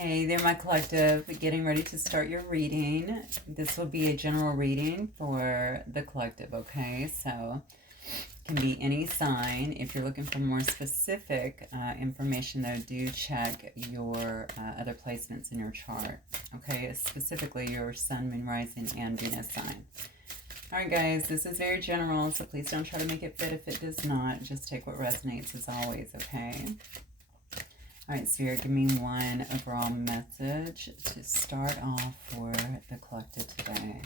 Hey there, my collective. Getting ready to start your reading. This will be a general reading for the collective, okay? So it can be any sign. If you're looking for more specific information, though, do check your other placements in your chart, okay? Specifically your sun, moon, rising, and Venus sign. All right, guys, this is very general, so please don't try to make it fit if it does not. Just take what resonates as always, okay? All right, Spirit, give me one overall message to start off for the collective today.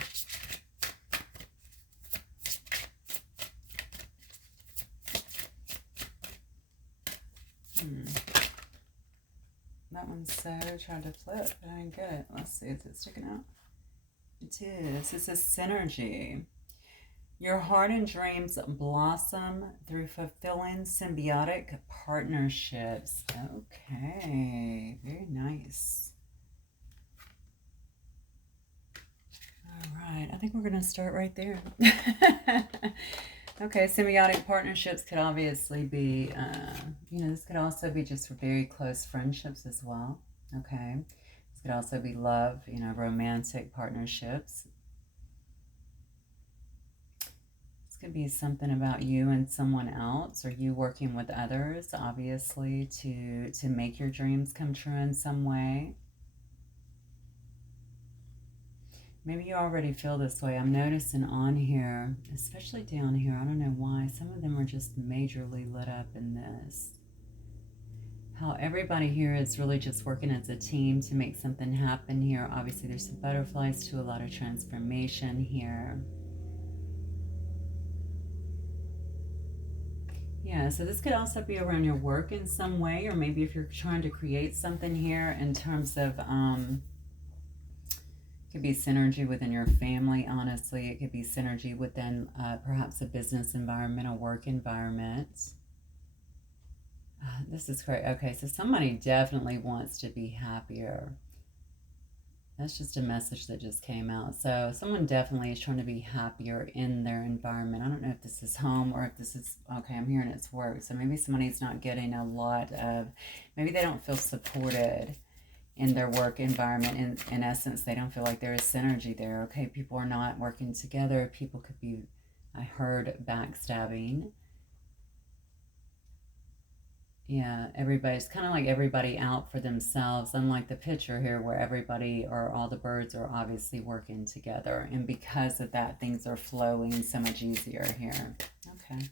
That one's so trying to flip, but I didn't get it. Let's see, is it sticking out? It is. It's a synergy. Your heart and dreams blossom through fulfilling symbiotic partnerships. Okay, very nice. All right, I think we're going to start right there. Okay, symbiotic partnerships could obviously be, this could also be just for very close friendships as well. Okay, this could also be love, romantic partnerships. Could be something about you and someone else, or you working with others, obviously, to make your dreams come true in some way. Maybe you already feel this way. I'm noticing on here, especially down here, I don't know why, some of them are just majorly lit up in this. How everybody here is really just working as a team to make something happen here. Obviously, there's some butterflies too, a lot of transformation here. Yeah, so this could also be around your work in some way, or maybe if you're trying to create something here in terms of, could be synergy within your family, honestly. It could be synergy within perhaps a business environment, a work environment. This is great. Okay, so somebody definitely wants to be happier. That's just a message that just came out. So someone definitely is trying to be happier in their environment. I don't know if this is home or if this is, okay, I'm hearing it's work. So maybe somebody's not getting a lot of, maybe they don't feel supported in their work environment. In essence, they don't feel like there is synergy there. Okay, people are not working together. People could be, I heard, backstabbing. Yeah, everybody's kind of like everybody out for themselves, unlike the picture here where everybody or all the birds are obviously working together. And because of that, things are flowing so much easier here. Okay.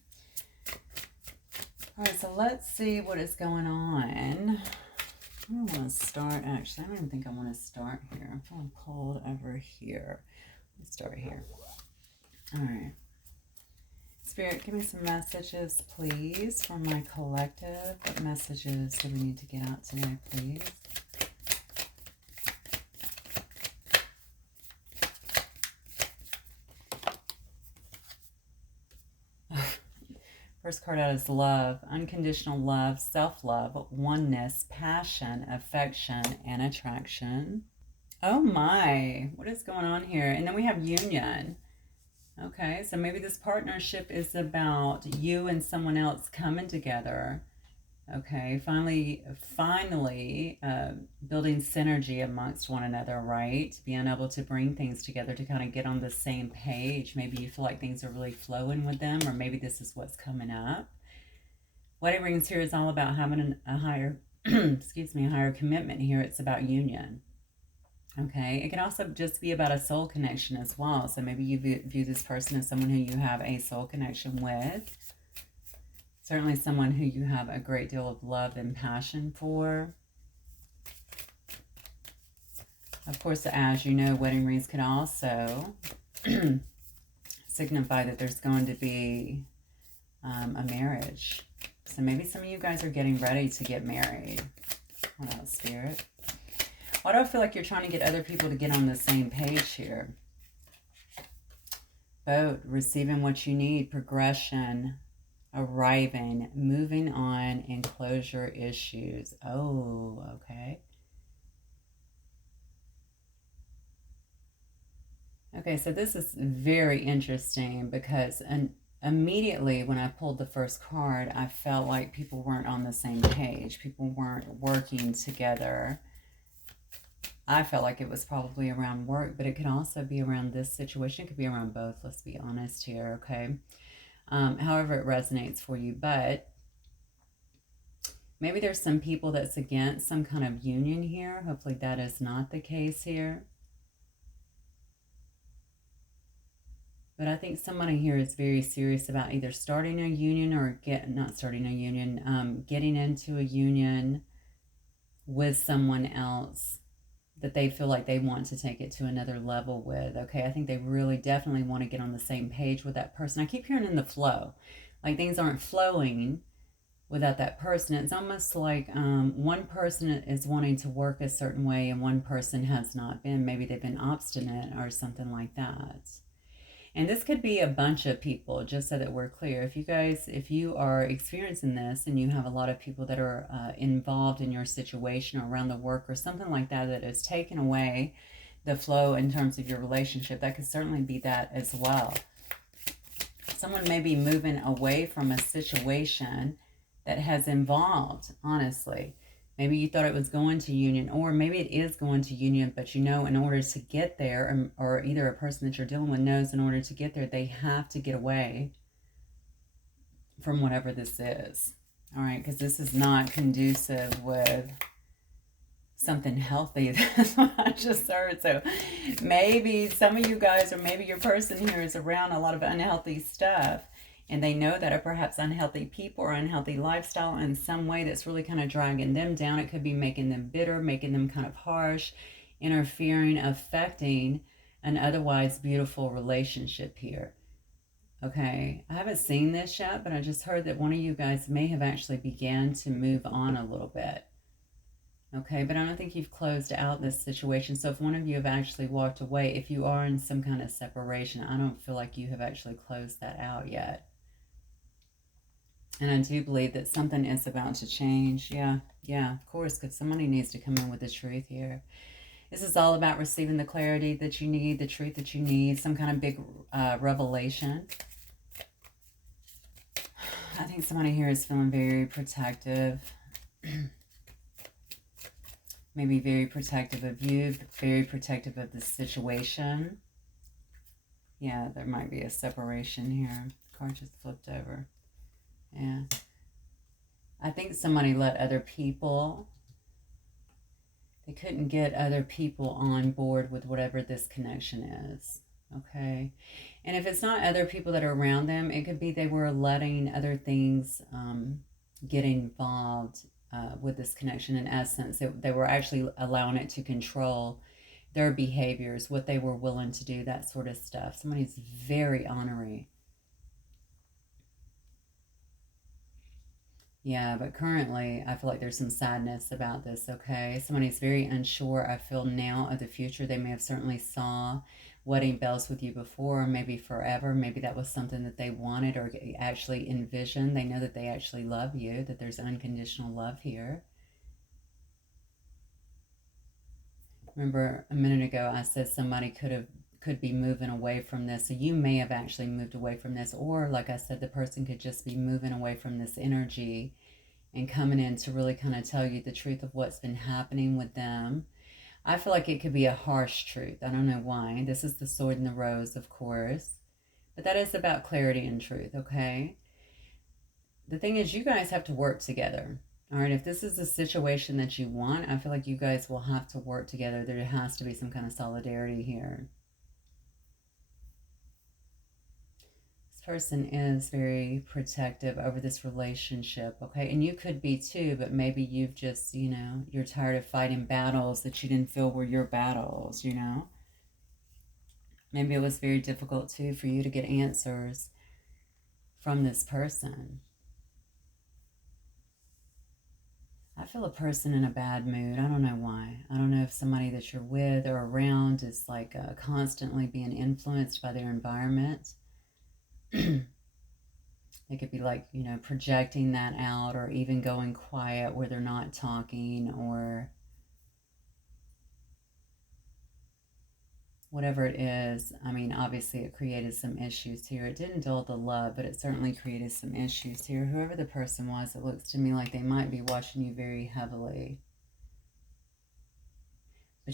All right, so let's see what is going on. I don't want to start, actually. I don't even think I want to start here. I'm feeling pulled over here. Let's start here. All right. Spirit, give me some messages, please, for my collective. What messages do we need to get out today, please? First card out is love, unconditional love, self-love, oneness, passion, affection, and attraction. Oh my, what is going on here? And then we have union. Okay, so maybe this partnership is about you and someone else coming together. Okay, finally building synergy amongst one another, right? Being able to bring things together to kind of get on the same page. Maybe you feel like things are really flowing with them, or maybe this is what's coming up. Wedding rings here is all about having a higher, excuse me, a higher commitment here. It's about union. Okay, it can also just be about a soul connection as well. So maybe you view this person as someone who you have a soul connection with. Certainly someone who you have a great deal of love and passion for. Of course, as you know, wedding rings can also signify that there's going to be a marriage. So maybe some of you guys are getting ready to get married. What else, Spirit? Why do I feel like you're trying to get other people to get on the same page here? Boat, receiving what you need, progression, arriving, moving on, and closure issues. Oh, okay. Okay, so this is very interesting because immediately when I pulled the first card, I felt like people weren't on the same page. People weren't working together. I felt like it was probably around work, but it could also be around this situation. It could be around both, let's be honest here, okay? However it resonates for you. But maybe there's some people that's against some kind of union here. Hopefully that is not the case here. But I think somebody here is very serious about either starting a union or not starting a union, getting into a union with someone else that they feel like they want to take it to another level with, okay? I think they really definitely want to get on the same page with that person. I keep hearing in the flow, like things aren't flowing without that person. It's almost like one person is wanting to work a certain way and one person has not been. Maybe they've been obstinate or something like that. And this could be a bunch of people, just so that we're clear. If you are experiencing this and you have a lot of people that are involved in your situation or around the work or something like that, that has taken away the flow in terms of your relationship, that could certainly be that as well. Someone may be moving away from a situation that has involved, honestly. Maybe you thought it was going to union, or maybe it is going to union, but you know in order to get there, or either a person that you're dealing with knows in order to get there, they have to get away from whatever this is. All right, because this is not conducive with something healthy. That's what I just heard. So maybe some of you guys, or maybe your person here is around a lot of unhealthy stuff. And they know that are perhaps unhealthy people or unhealthy lifestyle in some way that's really kind of dragging them down. It could be making them bitter, making them kind of harsh, interfering, affecting an otherwise beautiful relationship here. Okay, I haven't seen this yet, but I just heard that one of you guys may have actually began to move on a little bit. Okay, but I don't think you've closed out this situation. So if one of you have actually walked away, if you are in some kind of separation, I don't feel like you have actually closed that out yet. And I do believe that something is about to change. Yeah, of course, because somebody needs to come in with the truth here. This is all about receiving the clarity that you need, the truth that you need, some kind of big revelation. I think somebody here is feeling very protective. Maybe very protective of you, very protective of the situation. Yeah, there might be a separation here. The card just flipped over. Yeah. I think somebody let other people, they couldn't get other people on board with whatever this connection is. Okay. And if it's not other people that are around them, it could be they were letting other things get involved with this connection. In essence, they were actually allowing it to control their behaviors, what they were willing to do, that sort of stuff. Somebody's very honorary. Yeah, but currently I feel like there's some sadness about this, okay? Somebody's very unsure, I feel now, of the future. They may have certainly saw wedding bells with you before, maybe forever. Maybe that was something that they wanted or actually envisioned. They know that they actually love you, that there's unconditional love here. Remember a minute ago I said somebody could be moving away from this. So you may have actually moved away from this, or like I said, the person could just be moving away from this energy and coming in to really kind of tell you the truth of what's been happening with them. I feel like it could be a harsh truth. I don't know why. This is the sword and the rose, of course. But that is about clarity and truth, okay? The thing is, you guys have to work together. All right, if this is a situation that you want, I feel like you guys will have to work together. There has to be some kind of solidarity here. This person is very protective over this relationship, okay? And you could be too, but maybe you've just, you're tired of fighting battles that you didn't feel were your battles, Maybe it was very difficult too for you to get answers from this person. I feel a person in a bad mood. I don't know why. I don't know if somebody that you're with or around is like constantly being influenced by their environment. They could be like, projecting that out, or even going quiet where they're not talking, or whatever it is. I mean, obviously it created some issues here. It didn't dull the love, but it certainly created some issues here. Whoever the person was, it looks to me like they might be watching you very heavily.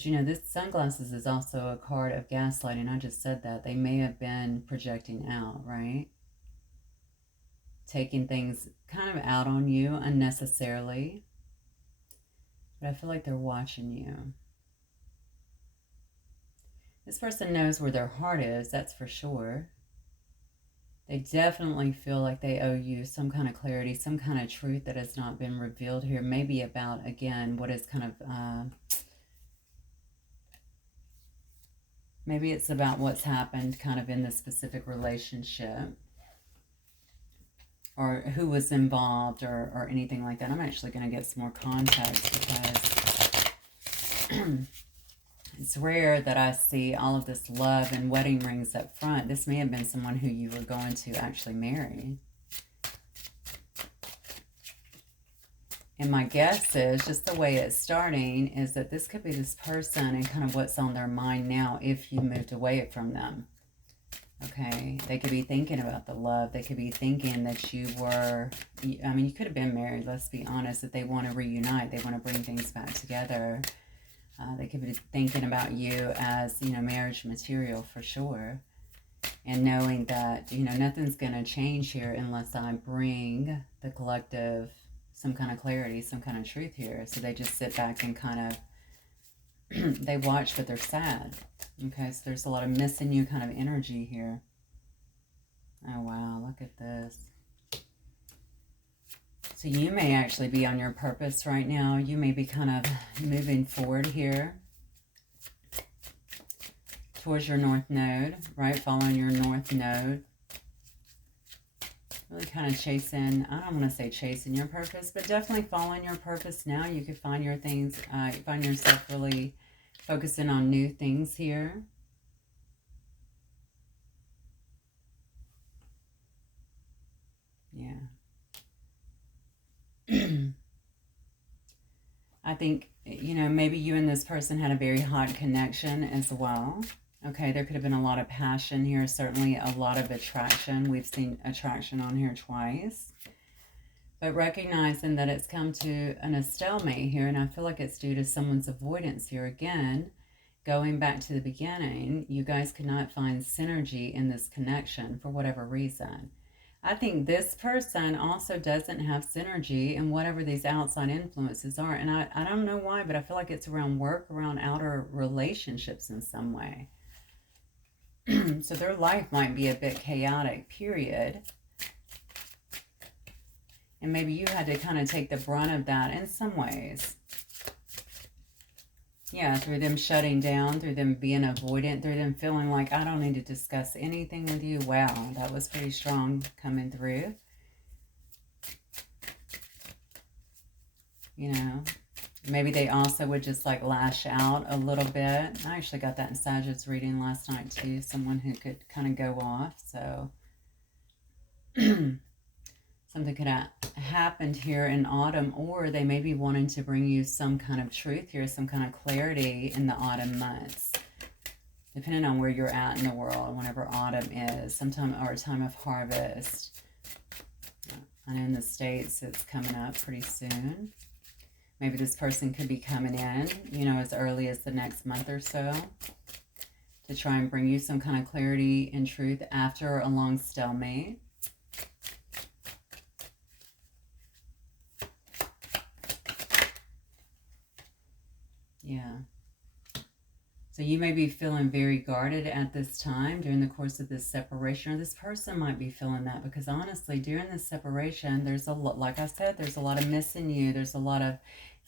But this sunglasses is also a card of gaslighting. I just said that. They may have been projecting out, right? Taking things kind of out on you unnecessarily. But I feel like they're watching you. This person knows where their heart is, that's for sure. They definitely feel like they owe you some kind of clarity, some kind of truth that has not been revealed here. Maybe about, again, what is kind of... maybe it's about what's happened kind of in this specific relationship. Or who was involved or anything like that. I'm actually going to get some more context because... it's rare that I see all of this love and wedding rings up front. This may have been someone who you were going to actually marry. And my guess is, just the way it's starting, is that this could be this person and kind of what's on their mind now if you moved away from them. Okay? They could be thinking about the love. They could be thinking that you were... I mean, you could have been married, let's be honest, that they want to reunite. They want to bring things back together. They could be thinking about you as, marriage material for sure. And knowing that, nothing's going to change here unless I bring the collective some kind of clarity, some kind of truth here. So they just sit back and kind of, they watch, but they're sad. Okay, so there's a lot of missing you kind of energy here. Oh, wow, look at this. So you may actually be on your purpose right now. You may be kind of moving forward here towards your north node, right? Following your north node. Really kind of chasing, I don't want to say chasing your purpose, but definitely following your purpose now. You could find your things, you find yourself really focusing on new things here. Yeah. I think, maybe you and this person had a very hot connection as well. Okay, there could have been a lot of passion here, certainly a lot of attraction. We've seen attraction on here twice. But recognizing that it's come to a stalemate here, and I feel like it's due to someone's avoidance here again. Going back to the beginning, you guys could not find synergy in this connection for whatever reason. I think this person also doesn't have synergy in whatever these outside influences are. And I don't know why, but I feel like it's around work, around outer relationships in some way. So their life might be a bit chaotic, period. And maybe you had to kind of take the brunt of that in some ways. Yeah, through them shutting down, through them being avoidant, through them feeling like, I don't need to discuss anything with you. Wow, that was pretty strong coming through. Maybe they also would just like lash out a little bit. I actually got that in Sagittarius reading last night too. Someone who could kind of go off. So something could have happened here in autumn, or they may be wanting to bring you some kind of truth here, some kind of clarity in the autumn months, depending on where you're at in the world, whenever autumn is, sometime or a time of harvest. I know in the States it's coming up pretty soon. Maybe this person could be coming in, as early as the next month or so to try and bring you some kind of clarity and truth after a long stalemate. Yeah. So you may be feeling very guarded at this time during the course of this separation, or this person might be feeling that, because honestly, during this separation, there's a lot, like I said, there's a lot of missing you. There's a lot of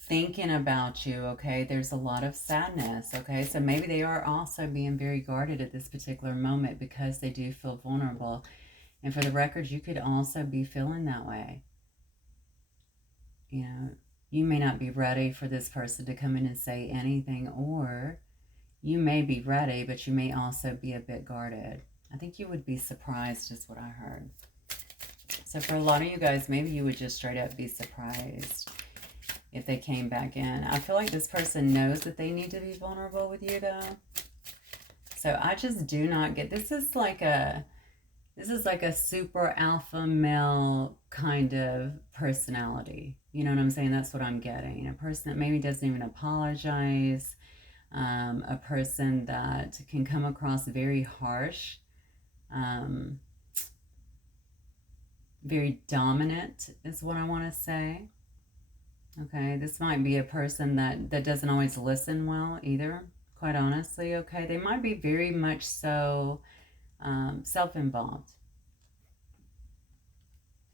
thinking about you, okay? There's a lot of sadness, okay? So maybe they are also being very guarded at this particular moment because they do feel vulnerable. And for the record, you could also be feeling that way. You may not be ready for this person to come in and say anything, or you may be ready, but you may also be a bit guarded. I think you would be surprised is what I heard. So for a lot of you guys, maybe you would just straight up be surprised if they came back in. I feel like this person knows that they need to be vulnerable with you though. So I just do not get, this is like a super alpha male kind of personality. You know what I'm saying? That's what I'm getting. A person that maybe doesn't even apologize. a person that can come across very harsh, very dominant is what I want to say. Okay, this might be a person that doesn't always listen well either, quite honestly. Okay, they might be very much so self-involved.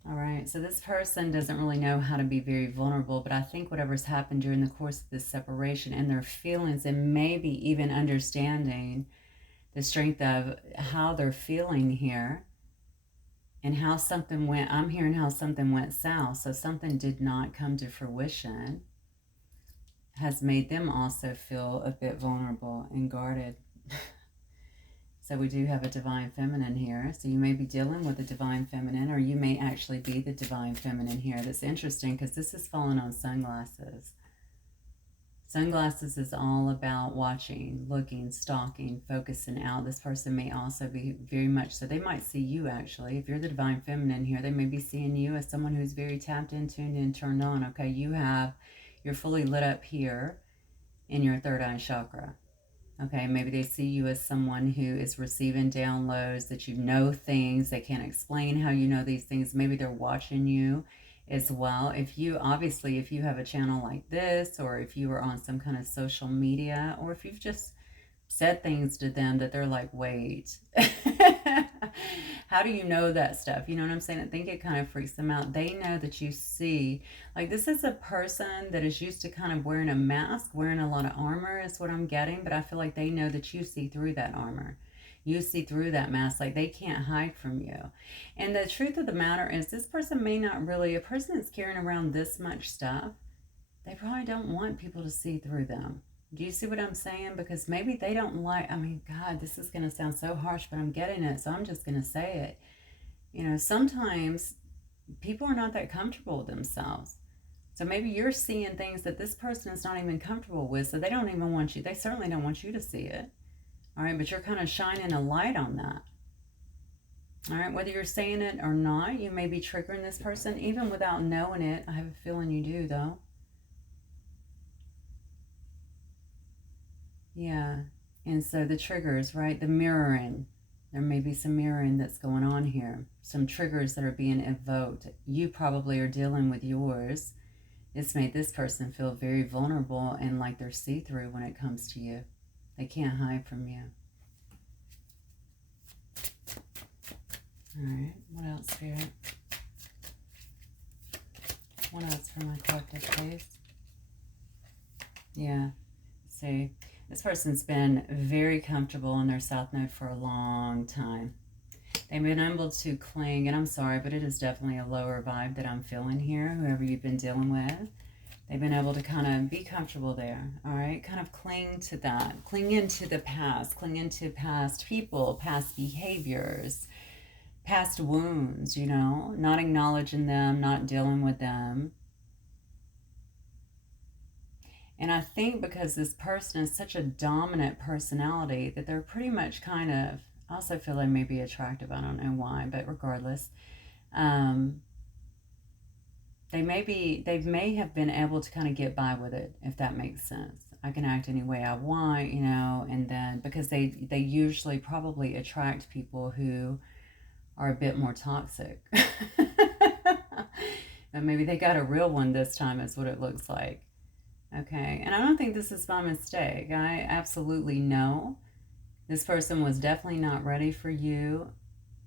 All right, so this person doesn't really know how to be very vulnerable, but I think whatever's happened during the course of this separation and their feelings, and maybe even understanding the strength of how they're feeling here and how something went, I'm hearing how something went south, so something did not come to fruition, has made them also feel a bit vulnerable and guarded. So we do have a divine feminine here. So you may be dealing with a divine feminine, or you may actually be the divine feminine here. That's interesting because this is falling on sunglasses. Sunglasses is all about watching, looking, stalking, focusing out. This person may also be very much so. They might see you actually. If you're the divine feminine here, they may be seeing you as someone who's very tapped in, tuned in, turned on. Okay, you're fully lit up here in your third eye chakra. Okay, maybe they see you as someone who is receiving downloads, that you know things. They can't explain how you know these things. Maybe they're watching you as well. If you have a channel like this, or if you are on some kind of social media, or if you've just said things to them that they're like, wait, how do you know that stuff? You know what I'm saying? I think it kind of freaks them out. They know that you see, like, this is a person that is used to kind of wearing a mask, wearing a lot of armor is what I'm getting, but I feel like they know that you see through that armor. You see through that mask, like they can't hide from you. And the truth of the matter is, this person may not really, a person that's carrying around this much stuff, they probably don't want people to see through them. Do you see what I'm saying? Because maybe they don't like, I mean, God, this is going to sound so harsh, but I'm getting it, so I'm just going to say it. You know, sometimes people are not that comfortable with themselves. So maybe you're seeing things that this person is not even comfortable with, so they don't even want you, they certainly don't want you to see it. All right, but you're kind of shining a light on that. All right, whether you're saying it or not, you may be triggering this person, even without knowing it. I have a feeling you do, though. Yeah, and so the triggers, right? The mirroring. There may be some mirroring that's going on here. Some triggers that are being evoked. You probably are dealing with yours. It's made this person feel very vulnerable and like they're see-through when it comes to you. They can't hide from you. All right, what else, Spirit? What else for my collective, please? Yeah, see, this person's been very comfortable in their South Node for a long time. They've been able to cling, and I'm sorry, but it is definitely a lower vibe that I'm feeling here, whoever you've been dealing with. They've been able to kind of be comfortable there, all right? Kind of cling to that, cling into the past, cling into past people, past behaviors, past wounds, you know, not acknowledging them, not dealing with them. And I think because this person is such a dominant personality that they're pretty much kind of, I also feel they may be attractive. I don't know why, but regardless, they may have been able to kind of get by with it, if that makes sense. I can act any way I want, you know, and then because they usually probably attract people who are a bit more toxic. And maybe they got a real one this time is what it looks like. Okay, and I don't think this is by mistake. I absolutely know this person was definitely not ready for you.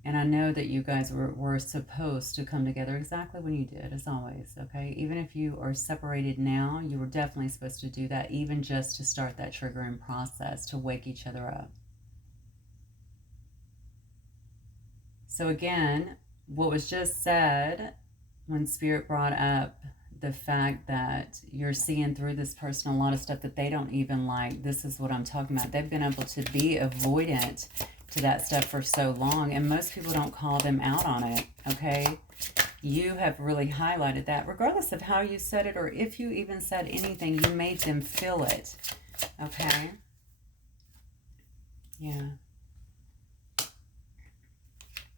And I know that you guys were supposed to come together exactly when you did, as always, okay? Even if you are separated now, you were definitely supposed to do that, even just to start that triggering process, to wake each other up. So again, what was just said when Spirit brought up the fact that you're seeing through this person a lot of stuff that they don't even like. This is what I'm talking about. They've been able to be avoidant to that stuff for so long, and most people don't call them out on it, okay? You have really highlighted that. Regardless of how you said it or if you even said anything, you made them feel it, okay? Yeah.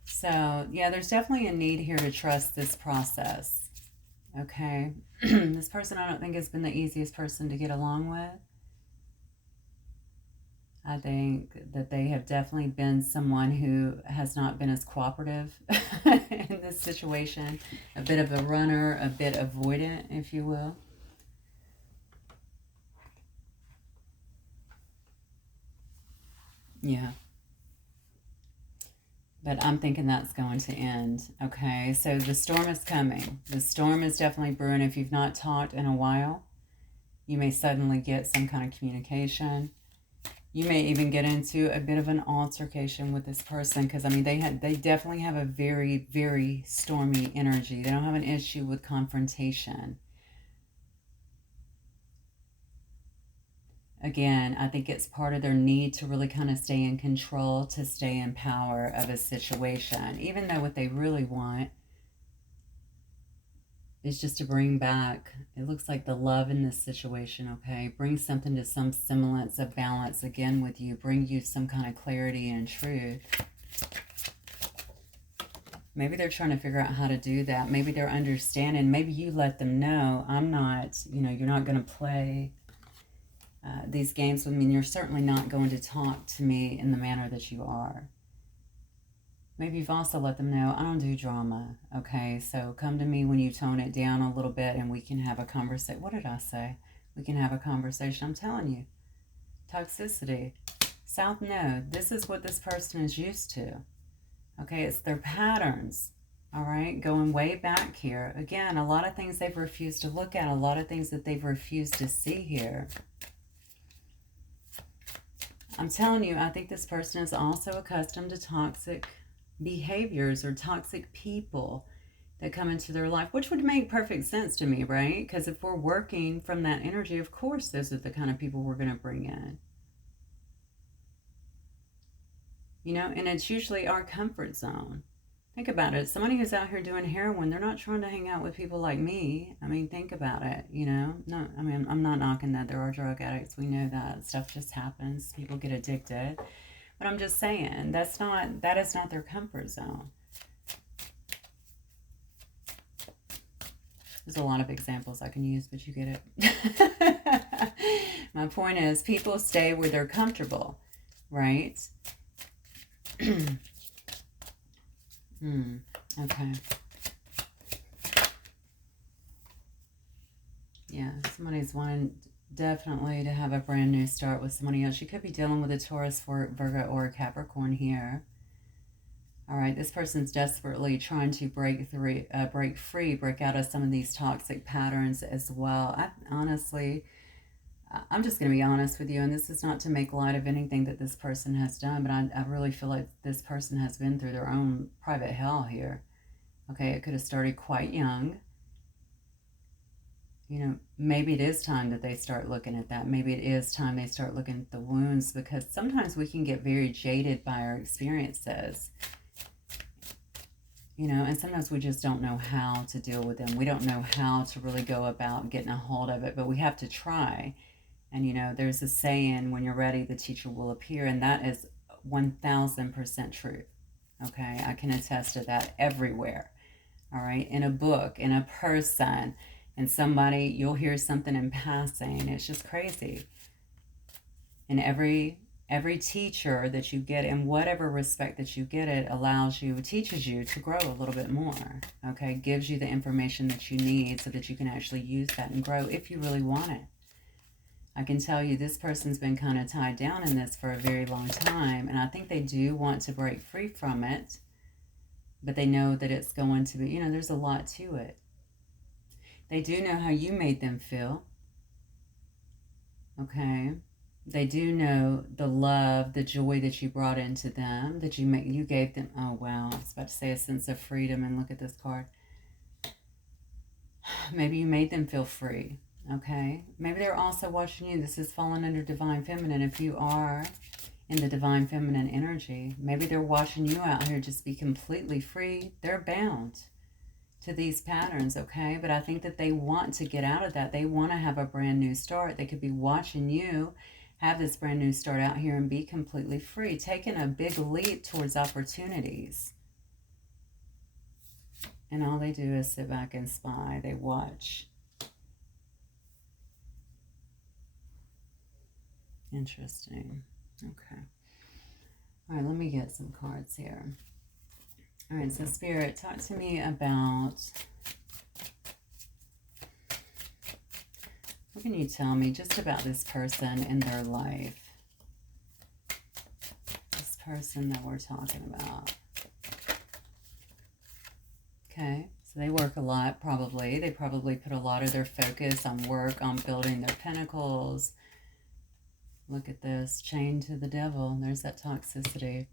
So, yeah, there's definitely a need here to trust this process. Okay, this person I don't think has been the easiest person to get along with. I think that they have definitely been someone who has not been as cooperative in this situation. A bit of a runner, a bit avoidant, if you will. Yeah. But I'm thinking that's going to end. Okay, so the storm is coming. The storm is definitely brewing. If you've not talked in a while, you may suddenly get some kind of communication. You may even get into a bit of an altercation with this person, because I mean they definitely have a very, very stormy energy. They don't have an issue with confrontation. Again, I think it's part of their need to really kind of stay in control, to stay in power of a situation, even though what they really want is just to bring back, it looks like, the love in this situation, okay? Bring something to some semblance of balance again with you. Bring you some kind of clarity and truth. Maybe they're trying to figure out how to do that. Maybe they're understanding. Maybe you let them know, I'm not, you know, you're not going to play these games with me. And you're certainly not going to talk to me in the manner that you are. Maybe you've also let them know, I don't do drama, okay? So come to me when you tone it down a little bit and we can have a conversation. What did I say? We can have a conversation. I'm telling you. Toxicity. South Node. This is what this person is used to. Okay, it's their patterns. All right, going way back here. Again, a lot of things they've refused to look at. A lot of things that they've refused to see here. I'm telling you, I think this person is also accustomed to toxic behaviors or toxic people that come into their life, which would make perfect sense to me, right? Because if we're working from that energy, of course those are the kind of people we're going to bring in. You know, and it's usually our comfort zone. Think about it. Somebody who's out here doing heroin, they're not trying to hang out with people like me. I mean, think about it, you know? No, I mean, I'm not knocking that. There are drug addicts. We know that. Stuff just happens. People get addicted. But I'm just saying, that is not their comfort zone. There's a lot of examples I can use, but you get it. My point is, people stay where they're comfortable, right? Okay. Yeah, somebody's wanting definitely to have a brand new start with somebody else. You could be dealing with a Taurus, Virgo, or a Capricorn here. All right, this person's desperately trying to break out of some of these toxic patterns as well. Honestly, I'm just going to be honest with you, and this is not to make light of anything that this person has done, but I really feel like this person has been through their own private hell here. Okay, it could have started quite young. You know, maybe it is time that they start looking at that. Maybe it is time they start looking at the wounds, because sometimes we can get very jaded by our experiences. You know, and sometimes we just don't know how to deal with them. We don't know how to really go about getting a hold of it, but we have to try. And, you know, there's a saying, when you're ready, the teacher will appear. And that is 1000% true. Okay, I can attest to that everywhere. All right, in a book, in a person, and somebody, you'll hear something in passing. It's just crazy. And every teacher that you get, in whatever respect that you get it, teaches you to grow a little bit more. Okay, gives you the information that you need so that you can actually use that and grow if you really want it. I can tell you this person's been kind of tied down in this for a very long time, and I think they do want to break free from it, but they know that it's going to be, you know, there's a lot to it. They do know how you made them feel. Okay. They do know the love, the joy that you brought into them, that you gave them. Oh, wow. I was about to say a sense of freedom, and look at this card. Maybe you made them feel free. Okay. Maybe they're also watching you. This is falling under Divine Feminine. If you are in the Divine Feminine energy, maybe they're watching you out here just be completely free. They're bound to these patterns, okay? But I think that they want to get out of that. They want to have a brand new start. They could be watching you have this brand new start out here and be completely free, taking a big leap towards opportunities. And all they do is sit back and spy. They watch. Interesting. Okay. All right, let me get some cards here. All right, so Spirit, talk to me about, what can you tell me just about this person in their life? This person that we're talking about. Okay, so they work a lot, probably. They probably put a lot of their focus on work, on building their pinnacles. Look at this, chained to the devil. There's that toxicity.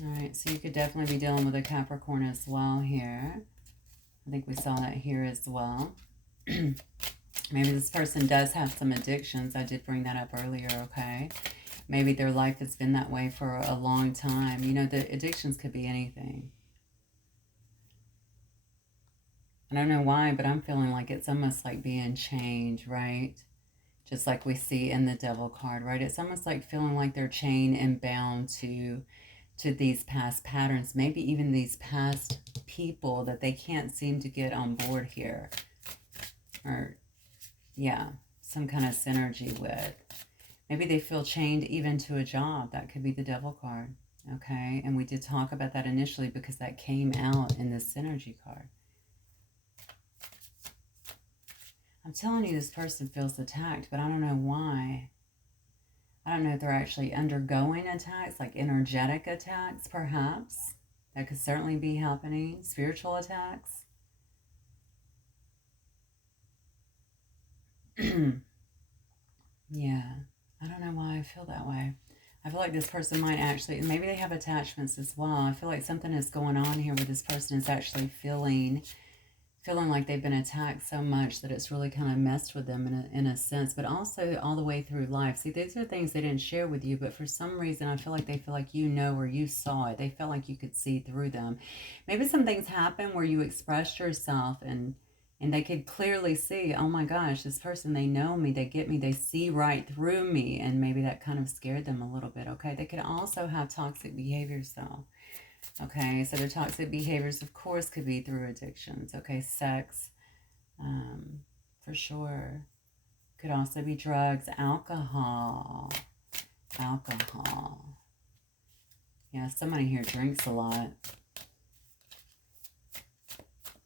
All right, so you could definitely be dealing with a Capricorn as well here. I think we saw that here as well. Maybe this person does have some addictions. I did bring that up earlier, okay? Maybe their life has been that way for a long time. You know, the addictions could be anything. I don't know why, but I'm feeling like it's almost like being chained, right? Just like we see in the devil card, right? It's almost like feeling like they're chained and bound to these past patterns, maybe even these past people that they can't seem to get on board here. Or, yeah, some kind of synergy with. Maybe they feel chained even to a job. That could be the devil card, okay? And we did talk about that initially because that came out in the synergy card. I'm telling you, this person feels attacked, but I don't know why. I don't know if they're actually undergoing attacks, like energetic attacks, perhaps. That could certainly be happening. Spiritual attacks. Yeah, I don't know why I feel that way. I feel like this person might actually, maybe they have attachments as well. I feel like something is going on here where this person is actually feeling like they've been attacked so much that it's really kind of messed with them in a sense, but also all the way through life. See, these are things they didn't share with you, but for some reason, I feel like they feel like you know or you saw it. They felt like you could see through them. Maybe some things happened where you expressed yourself and they could clearly see, oh my gosh, this person, they know me, they get me, they see right through me, and maybe that kind of scared them a little bit, okay? They could also have toxic behaviors, though. Okay, so their toxic behaviors, of course, could be through addictions. Okay, sex, for sure. Could also be drugs, alcohol. Alcohol. Yeah, somebody here drinks a lot.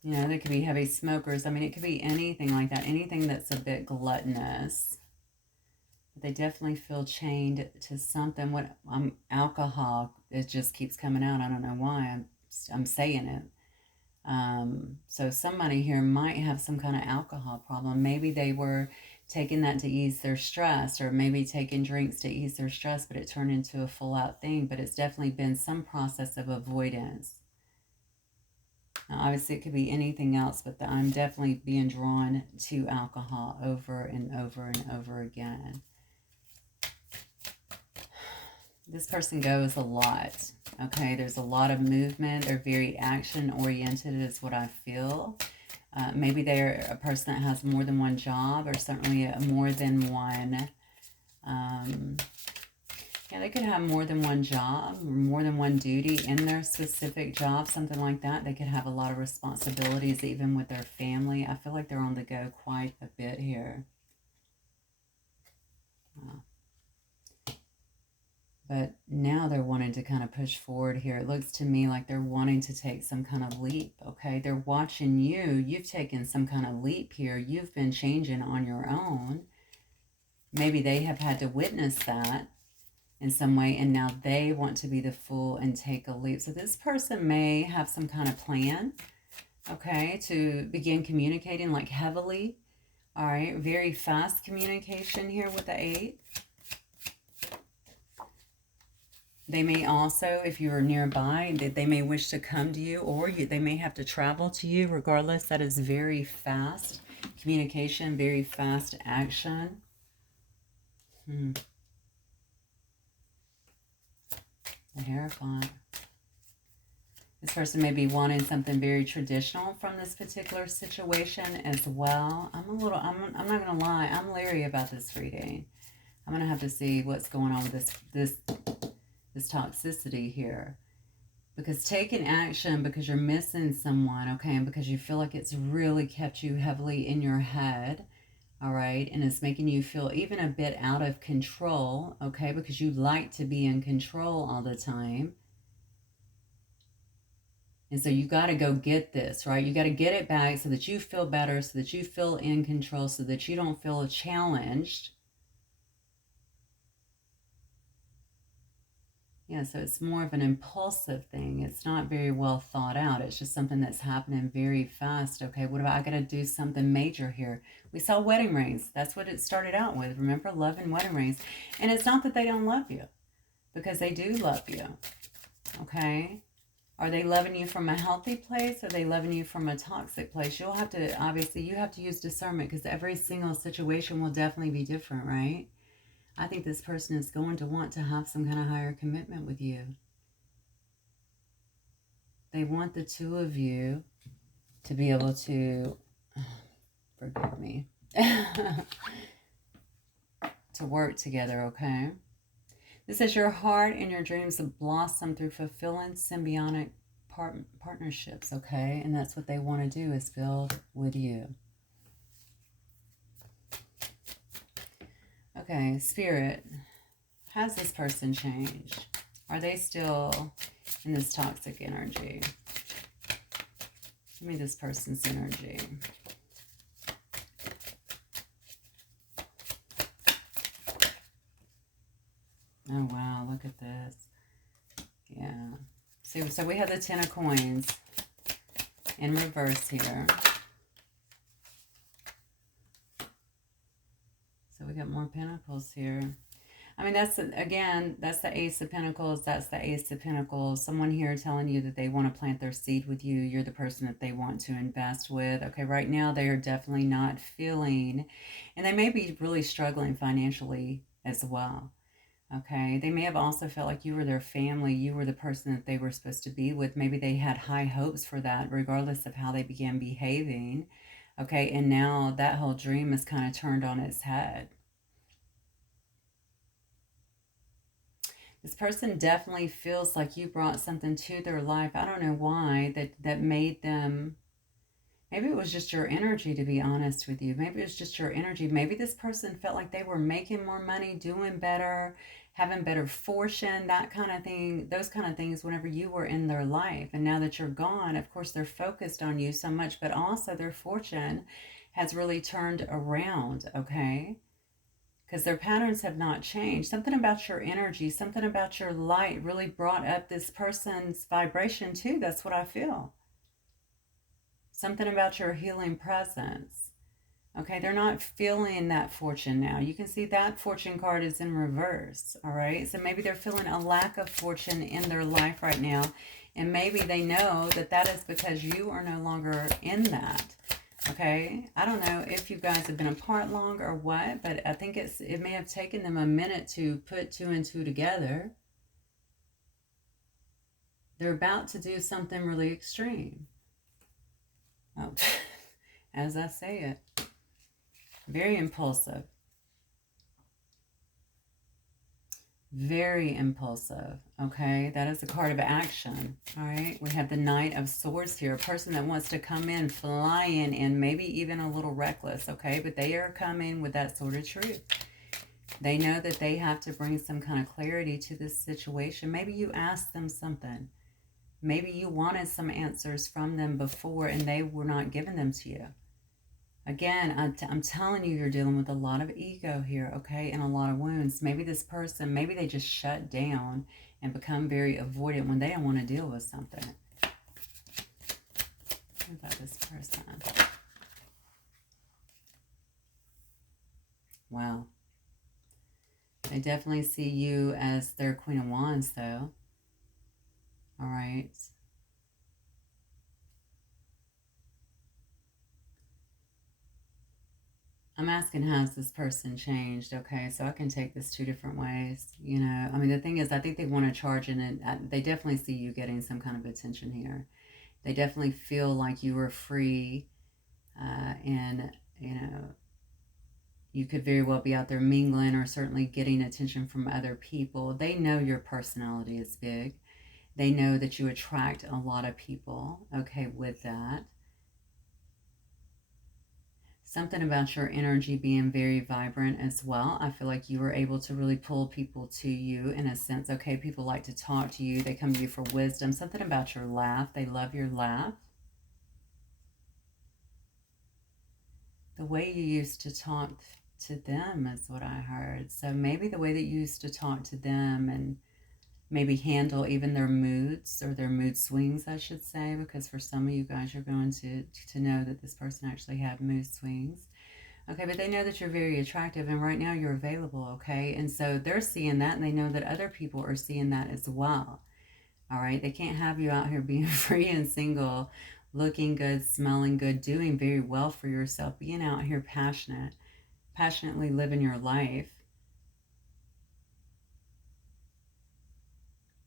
You know, they could be heavy smokers. I mean, it could be anything like that. Anything that's a bit gluttonous. But they definitely feel chained to something. What alcohol, it just keeps coming out. I don't know why. I'm saying it. So somebody here might have some kind of alcohol problem. Maybe they were taking that to ease their stress, or maybe taking drinks to ease their stress, but it turned into a full-out thing. But it's definitely been some process of avoidance. Now, obviously, it could be anything else, but I'm definitely being drawn to alcohol over and over and over again. This person goes a lot, okay? There's a lot of movement. They're very action-oriented is what I feel. Maybe they're a person that has more than one job, or certainly more than one, yeah, they could have more than one job, more than one duty in their specific job, something like that. They could have a lot of responsibilities even with their family. I feel like they're on the go quite a bit here. Wow. But now they're wanting to kind of push forward here. It looks to me like they're wanting to take some kind of leap, okay? They're watching you. You've taken some kind of leap here. You've been changing on your own. Maybe they have had to witness that in some way, and now they want to be the fool and take a leap. So this person may have some kind of plan, okay, to begin communicating like heavily. All right, very fast communication here with the 8. They may also, if you are nearby, they may wish to come to you, or they may have to travel to you. Regardless, that is very fast communication, very fast action. The Hierophant. This person may be wanting something very traditional from this particular situation as well. I'm not going to lie, I'm leery about this reading. I'm going to have to see what's going on with this toxicity here. Because taking action because you're missing someone, okay, and because you feel like it's really kept you heavily in your head, all right? And it's making you feel even a bit out of control, okay? Because you like to be in control all the time. And so you got to go get this, right? You got to get it back so that you feel better, so that you feel in control, so that you don't feel challenged. Yeah, so it's more of an impulsive thing. It's not very well thought out. It's just something that's happening very fast. Okay, what about I got to do something major here? We saw wedding rings. That's what it started out with. Remember, love and wedding rings. And it's not that they don't love you, because they do love you. Okay? Are they loving you from a healthy place? Or are they loving you from a toxic place? You'll have to, obviously, you have to use discernment, because every single situation will definitely be different, right? I think this person is going to want to have some kind of higher commitment with you. They want the two of you to be able to, forgive me, to work together, okay? This is your heart and your dreams will blossom through fulfilling symbiotic partnerships, okay? And that's what they want to do, is build with you. Okay, Spirit, has this person changed? Are they still in this toxic energy? Give me this person's energy. Oh, wow, look at this. Yeah. See, so we have the Ten of Coins in reverse here. So we got more Pentacles here. I mean, that's, again, that's the Ace of Pentacles. That's the Ace of Pentacles. Someone here telling you that they want to plant their seed with you. You're the person that they want to invest with. Okay, right now they are definitely not feeling, and they may be really struggling financially as well. Okay, they may have also felt like you were their family. You were the person that they were supposed to be with. Maybe they had high hopes for that, regardless of how they began behaving. Okay, and now that whole dream is kind of turned on its head. This person definitely feels like you brought something to their life. I don't know why, that made them, maybe it was just your energy, to be honest with you. Maybe it was just your energy. Maybe this person felt like they were making more money, doing better, having better fortune, that kind of thing, those kind of things whenever you were in their life. And now that you're gone, of course, they're focused on you so much, but also their fortune has really turned around, okay? Because their patterns have not changed. Something about your energy, something about your light really brought up this person's vibration too. That's what I feel. Something about your healing presence. Okay, they're not feeling that fortune now. You can see that fortune card is in reverse, all right? So maybe they're feeling a lack of fortune in their life right now, and maybe they know that that is because you are no longer in that. Okay, I don't know if you guys have been apart long or what, but I think it may have taken them a minute to put two and two together. They're about to do something really extreme. Oh, as I say it, very impulsive. Very impulsive, okay? That is a card of action, all right? We have the Knight of Swords here, a person that wants to come in flying and maybe even a little reckless, okay? But they are coming with that sort of truth. They know that they have to bring some kind of clarity to this situation. Maybe you asked them something. Maybe you wanted some answers from them before and they were not giving them to you. Again, I'm telling you, you're dealing with a lot of ego here, okay, and a lot of wounds. Maybe this person, maybe they just shut down and become very avoidant when they don't want to deal with something. What about this person? Wow. They definitely see you as their Queen of Wands, though. All right. I'm asking, has this person changed? Okay, so I can take this two different ways. You know, I mean, the thing is, I think they want to charge in it. They definitely see you getting some kind of attention here. They definitely feel like you are free, and, you know, you could very well be out there mingling or certainly getting attention from other people. They know your personality is big. They know that you attract a lot of people, okay, with that. Something about your energy being very vibrant as well. I feel like you were able to really pull people to you in a sense. Okay, people like to talk to you. They come to you for wisdom. Something about your laugh. They love your laugh. The way you used to talk to them is what I heard. So maybe the way that you used to talk to them and maybe handle even their moods or their mood swings, I should say, because for some of you guys, you're going to know that this person actually had mood swings. Okay, but they know that you're very attractive and right now you're available, okay? And so they're seeing that and they know that other people are seeing that as well, all right? They can't have you out here being free and single, looking good, smelling good, doing very well for yourself, being out here passionately living your life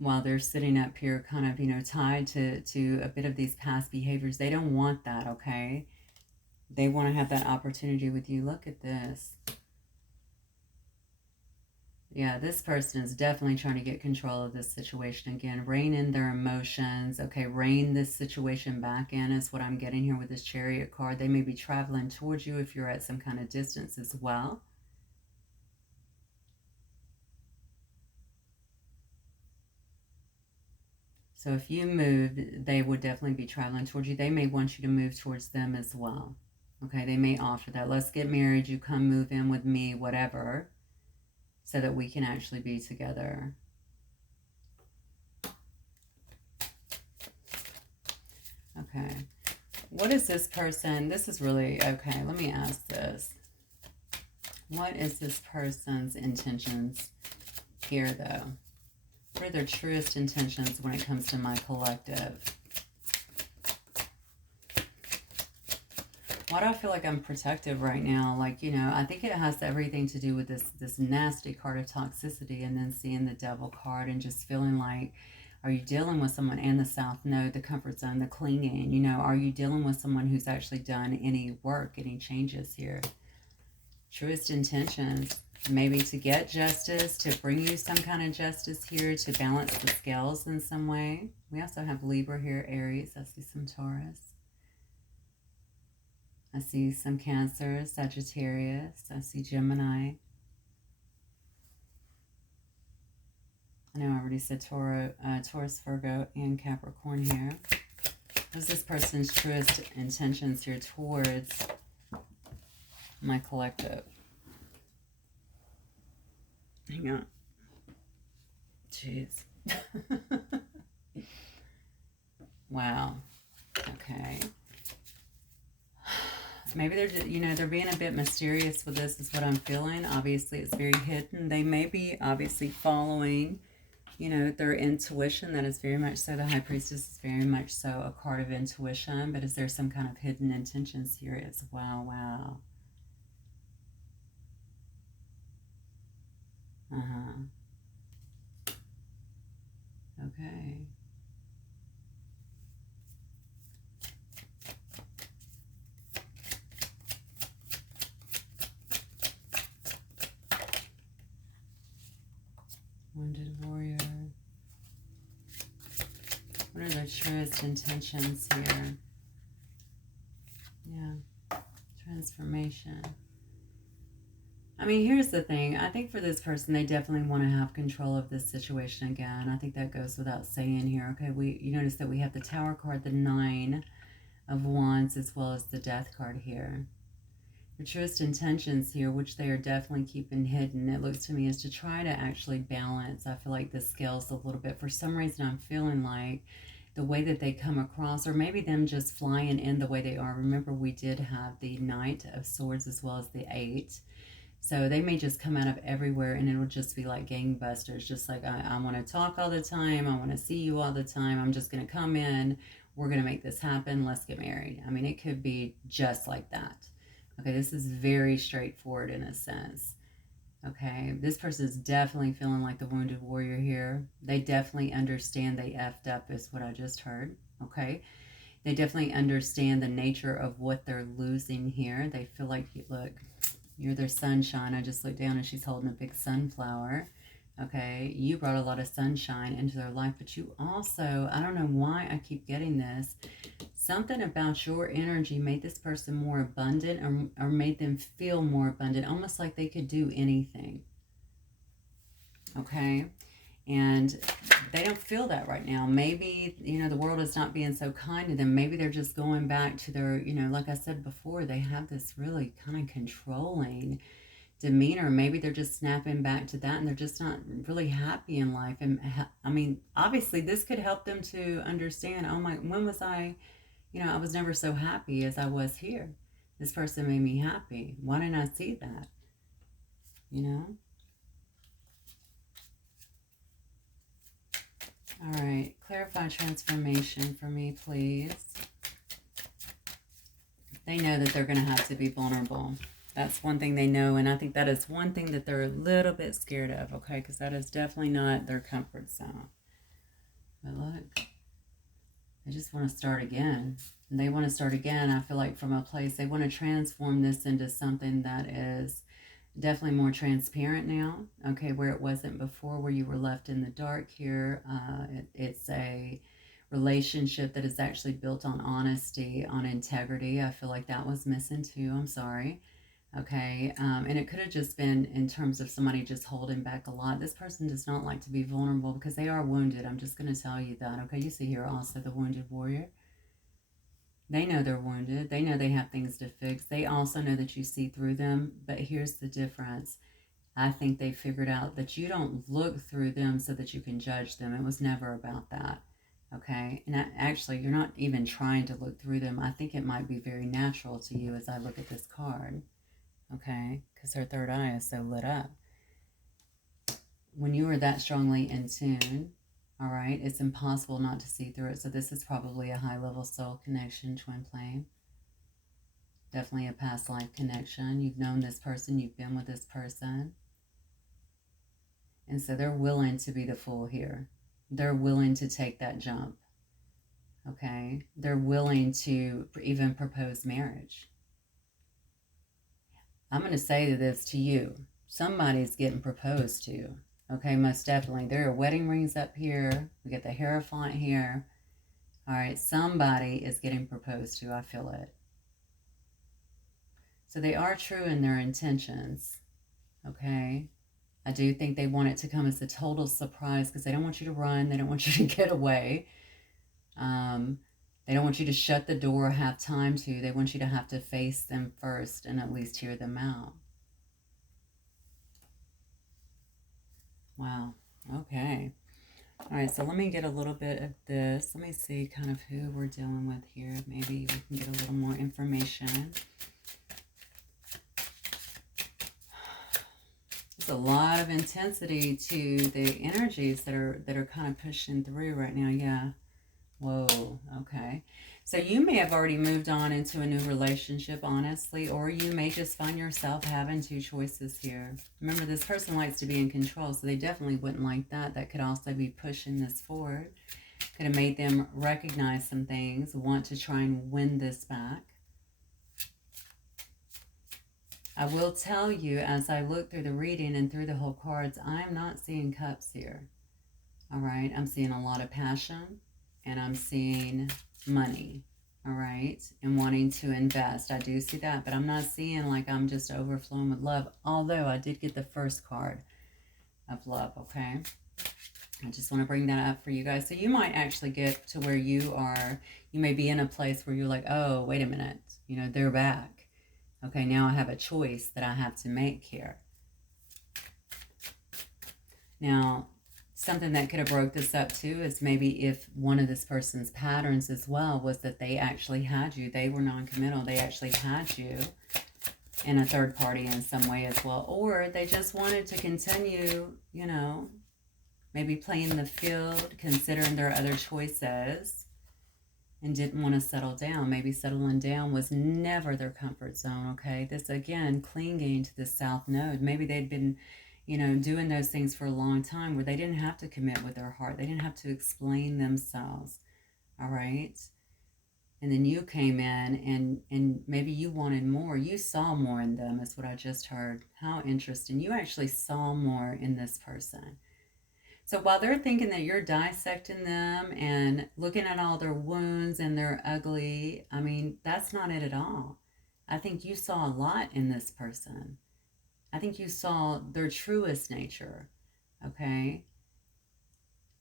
while they're sitting up here kind of, tied to a bit of these past behaviors. They don't want that, okay? They want to have that opportunity with you. Look at this. Yeah, this person is definitely trying to get control of this situation again. Rein in their emotions. Okay, rein this situation back in is what I'm getting here with this Chariot card. They may be traveling towards you if you're at some kind of distance as well. So if you moved, they would definitely be traveling towards you. They may want you to move towards them as well. Okay, they may offer that. Let's get married. You come move in with me, whatever, so that we can actually be together. Okay. What is this person? This is really, okay, let me ask this. What is this person's intentions here, though? What are their truest intentions when it comes to my collective? Why do I feel like I'm protective right now? Like, I think it has everything to do with this nasty card of toxicity and then seeing the Devil card and just feeling like, are you dealing with someone, and the South Node, the comfort zone, the clinging, are you dealing with someone who's actually done any work, any changes here? Truest intentions, maybe to get justice, to bring you some kind of justice here, to balance the scales in some way. We also have Libra here, Aries. I see some Taurus. I see some Cancer, Sagittarius. I see Gemini. I know I already said Taurus, Virgo, and Capricorn here. What's this person's truest intentions here towards my collective? Hang on. Jeez. Wow. Okay. Maybe they're just, they're being a bit mysterious with this is what I'm feeling. Obviously, it's very hidden. They may be obviously following, their intuition. That is very much so. The High Priestess is very much so a card of intuition. But is there some kind of hidden intentions here as well? Wow. Okay. Wounded warrior. What are their truest intentions here? Yeah. Transformation. I mean, here's the thing. I think for this person, they definitely want to have control of this situation again. I think that goes without saying here. Okay, you notice that we have the Tower card, the Nine of Wands, as well as the Death card here. Your truest intentions here, which they are definitely keeping hidden, it looks to me, is to try to actually balance. I feel like the scales a little bit. For some reason, I'm feeling like the way that they come across, or maybe them just flying in the way they are. Remember, we did have the Knight of Swords as well as the Eight. So they may just come out of everywhere and it'll just be like gangbusters. Just like, I want to talk all the time. I want to see you all the time. I'm just going to come in. We're going to make this happen. Let's get married. I mean, it could be just like that. Okay, this is very straightforward in a sense. Okay, this person is definitely feeling like the wounded warrior here. They definitely understand they effed up is what I just heard. Okay, they definitely understand the nature of what they're losing here. They feel like, look, you're their sunshine. I just looked down and she's holding a big sunflower. Okay, you brought a lot of sunshine into their life, but you also, I don't know why I keep getting this, something about your energy made this person more abundant, or made them feel more abundant, almost like they could do anything. Okay, and they don't feel that right now. Maybe, the world is not being so kind to them. Maybe they're just going back to their, like I said before, they have this really kind of controlling demeanor. Maybe they're just snapping back to that, and they're just not really happy in life. And I mean, obviously this could help them to understand, oh my, when was I was never so happy as I was here. This person made me happy. Why didn't I see that? All right, clarify transformation for me, please. They know that they're going to have to be vulnerable. That's one thing they know, and I think that is one thing that they're a little bit scared of, okay? Because that is definitely not their comfort zone. But look, they just want to start again. And they want to start again, I feel like, from a place. They want to transform this into something that is definitely more transparent now, okay, where it wasn't before, where you were left in the dark here. It's a relationship that is actually built on honesty, on integrity. I feel like that was missing too. I'm sorry. Okay, and it could have just been in terms of somebody just holding back a lot. This person does not like to be vulnerable because they are wounded. I'm just going to tell you that. Okay, you see here also the wounded warrior. They know they're wounded. They know they have things to fix. They also know that you see through them. But here's the difference. I think they figured out that you don't look through them so that you can judge them. It was never about that. Okay? And actually, you're not even trying to look through them. I think it might be very natural to you as I look at this card. Okay? Because her third eye is so lit up. When you are that strongly in tune, all right, it's impossible not to see through it. So this is probably a high-level soul connection, twin flame. Definitely a past life connection. You've known this person. You've been with this person. And so they're willing to be the fool here. They're willing to take that jump. Okay? They're willing to even propose marriage. I'm going to say this to you. Somebody's getting proposed to. Okay, most definitely. There are wedding rings up here. We get the Hierophant here. All right, somebody is getting proposed to. I feel it. So they are true in their intentions. Okay? I do think they want it to come as a total surprise because they don't want you to run. They don't want you to get away. They don't want you to shut the door or have time to. They want you to have to face them first and at least hear them out. Wow. Okay. All right, so let me get a little bit of this. Let me see kind of who we're dealing with here. Maybe we can get a little more information. There's a lot of intensity to the energies that are kind of pushing through right now. Yeah. Whoa. Okay. So you may have already moved on into a new relationship, honestly, or you may just find yourself having two choices here. Remember, this person likes to be in control, so they definitely wouldn't like that. That could also be pushing this forward. Could have made them recognize some things, want to try and win this back. I will tell you, as I look through the reading and through the whole cards, I am not seeing cups here. All right, I'm seeing a lot of passion, and I'm seeing money, all right, and wanting to invest. I do see that, but I'm not seeing like I'm just overflowing with love, although I did get the first card of love, okay? I just want to bring that up for you guys. So you might actually get to where you may be in a place where you're like, oh, wait a minute, they're back. Okay, now I have a choice that I have to make here. Now, something that could have broke this up too is maybe if one of this person's patterns as well was that they actually had you. They were non-committal. They actually had you in a third party in some way as well. Or they just wanted to continue, maybe playing the field, considering their other choices, and didn't want to settle down. Maybe settling down was never their comfort zone, okay? This, again, clinging to the South Node. Maybe they'd been, doing those things for a long time where they didn't have to commit with their heart. They didn't have to explain themselves, all right? And then you came in and maybe you wanted more. You saw more in them, is what I just heard. How interesting. You actually saw more in this person. So while they're thinking that you're dissecting them and looking at all their wounds and they're ugly, I mean, that's not it at all. I think you saw a lot in this person. I think you saw their truest nature, okay?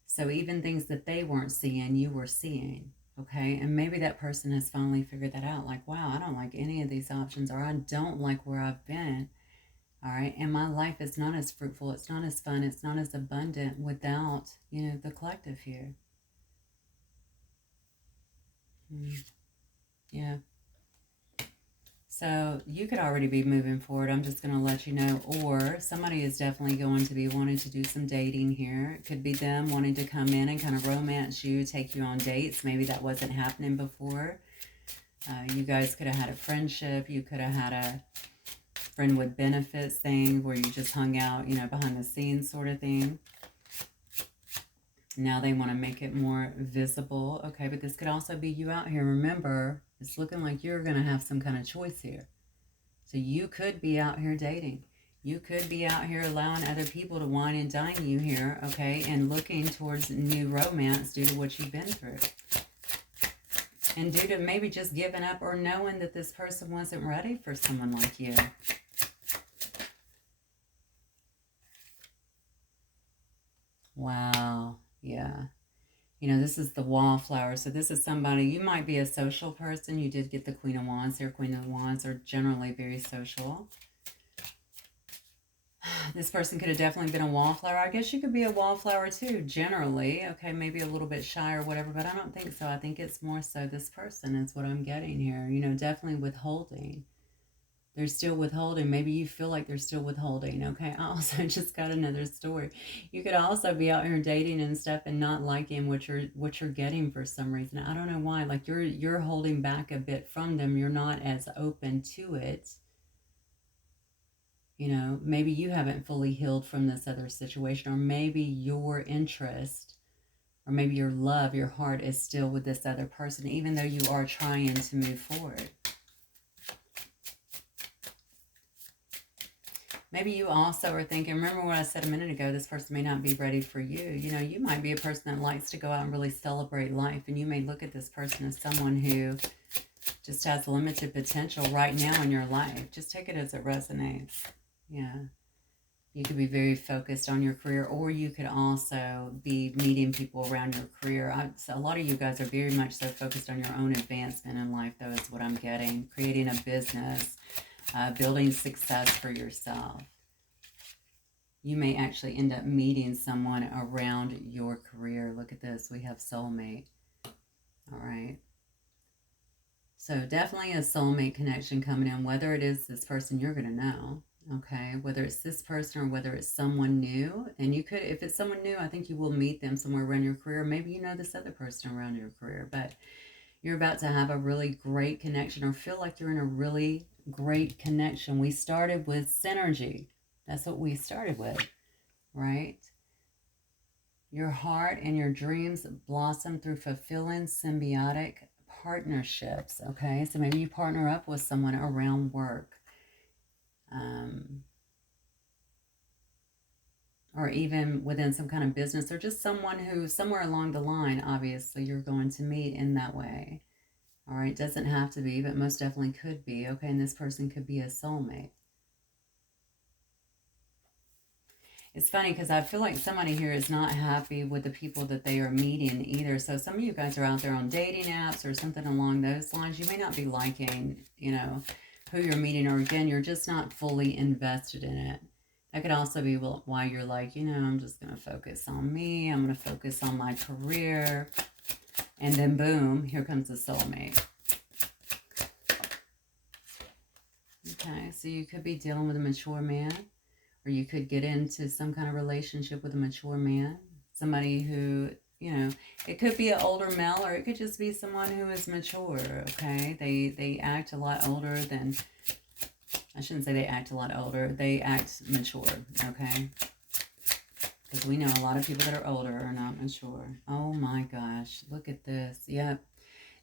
So even things that they weren't seeing, you were seeing, okay? And maybe that person has finally figured that out. Like, wow, I don't like any of these options, or I don't like where I've been, all right? And my life is not as fruitful, it's not as fun, it's not as abundant without, the collective here. Yeah. So you could already be moving forward. I'm just going to let you know. Or somebody is definitely going to be wanting to do some dating here. It could be them wanting to come in and kind of romance you, take you on dates. Maybe that wasn't happening before. You guys could have had a friendship. You could have had a friend with benefits thing where you just hung out, behind the scenes sort of thing. Now they want to make it more visible. Okay, but this could also be you out here. Remember, it's looking like you're going to have some kind of choice here. So you could be out here dating. You could be out here allowing other people to wine and dine you here, okay, and looking towards new romance due to what you've been through. And due to maybe just giving up or knowing that this person wasn't ready for someone like you. Wow. Yeah. This is the wallflower. So this is somebody, you might be a social person. You did get the Queen of Wands here. Queen of Wands are generally very social. This person could have definitely been a wallflower. I guess you could be a wallflower too, generally. Okay, maybe a little bit shy or whatever, but I don't think so. I think it's more so this person is what I'm getting here. Definitely withholding. They're still withholding. Maybe you feel like they're still withholding, okay? I also just got another story. You could also be out here dating and stuff and not liking what you're getting for some reason. I don't know why. Like you're holding back a bit from them. You're not as open to it. Maybe you haven't fully healed from this other situation, or maybe your interest, or maybe your love, your heart is still with this other person, even though you are trying to move forward. Maybe you also are thinking, remember what I said a minute ago, this person may not be ready for you. You might be a person that likes to go out and really celebrate life, and you may look at this person as someone who just has limited potential right now in your life. Just take it as it resonates. Yeah. You could be very focused on your career, or you could also be meeting people around your career. So a lot of you guys are very much so focused on your own advancement in life, though, is what I'm getting. Creating a business, building success for yourself. You may actually end up meeting someone around your career. Look at this. We have soulmate. All right. So definitely a soulmate connection coming in, whether it is this person you're going to know. Okay, whether it's this person or whether it's someone new. And you could, if it's someone new, I think you will meet them somewhere around your career. Maybe you know this other person around your career, but you're about to have a really great connection, or feel like you're in a really great connection. We started with synergy. That's what we started with, right? Your heart and your dreams blossom through fulfilling symbiotic partnerships, okay? So maybe you partner up with someone around work. Or even within some kind of business, or just someone who somewhere along the line, obviously, you're going to meet in that way. All right, doesn't have to be, but most definitely could be. Okay, and this person could be a soulmate. It's funny because I feel like somebody here is not happy with the people that they are meeting either. So some of you guys are out there on dating apps or something along those lines. You may not be liking, who you're meeting, or again, you're just not fully invested in it. That could also be why you're like, I'm just going to focus on me. I'm going to focus on my career. And then boom, here comes the soulmate. Okay, so you could be dealing with a mature man, or you could get into some kind of relationship with a mature man. Somebody who, it could be an older male, or it could just be someone who is mature, okay? They act a lot older than... I shouldn't say they act a lot older. They act mature, okay? Because we know a lot of people that are older are not mature. Oh my gosh, look at this. Yep.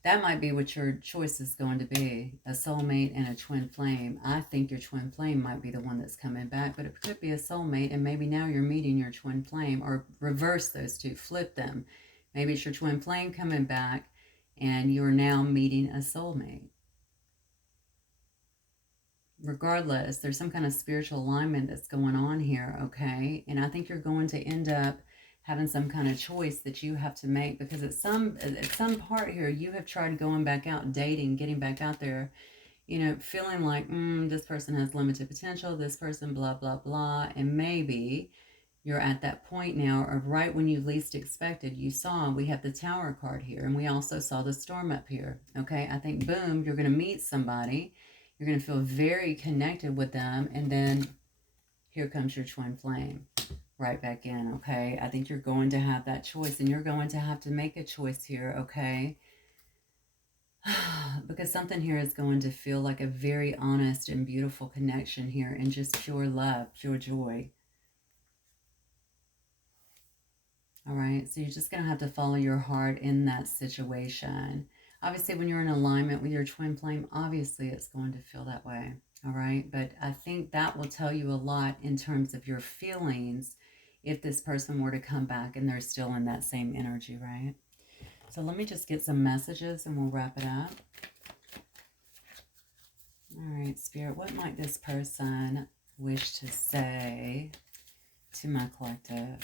That might be what your choice is going to be, a soulmate and a twin flame. I think your twin flame might be the one that's coming back, but it could be a soulmate, and maybe now you're meeting your twin flame, or reverse those two, flip them. Maybe it's your twin flame coming back, and you're now meeting a soulmate. Regardless, there's some kind of spiritual alignment that's going on here, okay? And I think you're going to end up having some kind of choice that you have to make, because at some part here, you have tried going back out, dating, getting back out there, you know, feeling like, this person has limited potential, this person, blah, blah, blah. And maybe you're at that point now, or right when you least expected. You saw, we have the Tower card here, and we also saw the Storm up here, okay? I think, boom, you're going to meet somebody. You're going to feel very connected with them, and then here comes your twin flame right back in, okay? I think you're going to have that choice, and you're going to have to make a choice here, okay? Because something here is going to feel like a very honest and beautiful connection here, and just pure love, pure joy. All right, so you're just going to have to follow your heart in that situation. Obviously, when you're in alignment with your twin flame, obviously it's going to feel that way. All right, but I think that will tell you a lot in terms of your feelings if this person were to come back and they're still in that same energy, right? So let me just get some messages and we'll wrap it up. All right, Spirit, what might this person wish to say to my collective?